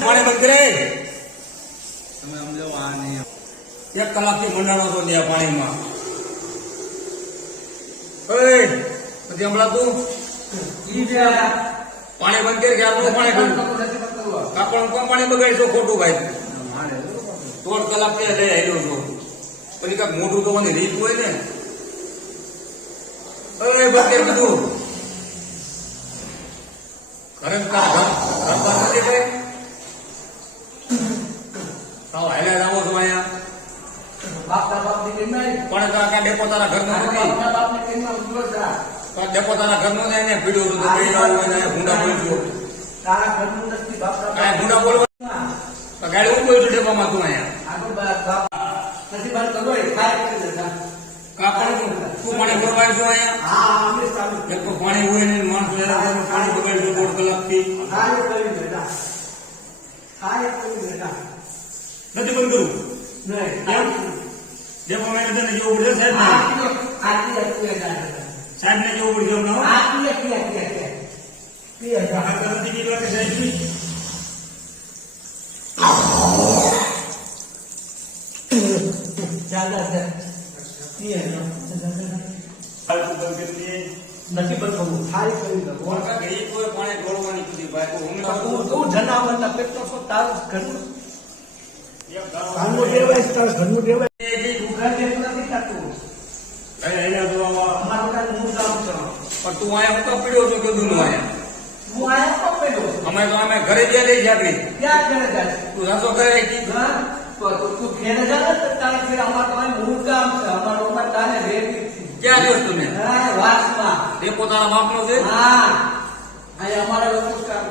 પાણી બંધ કરે. તમે સમજો આ નહીં. 1 કલાકથી મંડાણો છો ત્યાં પાણીમાં. ઓય નથી હમણાં પાણી બંધ કરી ક્યારનું પાણી કર્યું કાપડ કોણ પાણી બગાડીશો ખોટું ભાઈ. 3 કલાક ત્યાં લઈ આવ્યો છો પછી કાંઈક મોટું તો મને રીત હોય ને. ઓય બંધ કરી બધું ઘર બાર નથી ભાઈ. સાવ હાલ્યા જાવો છો અહીંયા પણ કાકા ડેપો તારા ઘરનો નથી. ડેપો તારા ઘરનો છે ને પીડ્યો છું તો કઈ આવું હોય ને ગુંડા બોલશું. કાંઈ ગુંડા બોલવા ગાડી હું બોલું છું ડેપામાં તું અહીંયા કાપડ તું પાણી ભરવાય છો અહીંયા. એક તો પાણી હોય ને માણસો પાણી બગાડશું 1.5 કલાકથી. નથી બંધ કરું ડેપો મેનેજરને જેવું પડે સાહેબ ને જેવું પડે નથી નીકળવા કે સાહેબ નથી બનવું ખાલી કરી દો કોઈ પાણી ઢોળવાની બધી ભાઈ તું જનાવર ના પેટનો છો તારું ઘરનું ઘરનું દેવાય તારું ઘરનું દેવાય ઘર જેવું નથી થતું. અમારું કાંઈ હું કામ છું પણ તું અહીંયા તો પીડ્યો છો કીધું નું અહીંયા હું આયા તો પેલો અમે ઘરે જ્યાં લઈ જાગરી ક્યાં ઘરે જાય તું રસો કરે તો તું ઘેરે જા ને તારે ઘેર અમારું મૂળ કામ છે અમારું ઉપર તારે રેતી ક્યાં જોશ તમે વાસમાં એ પોતાના બાપનો છે. હા અહીંયા અમારા લોકો કામ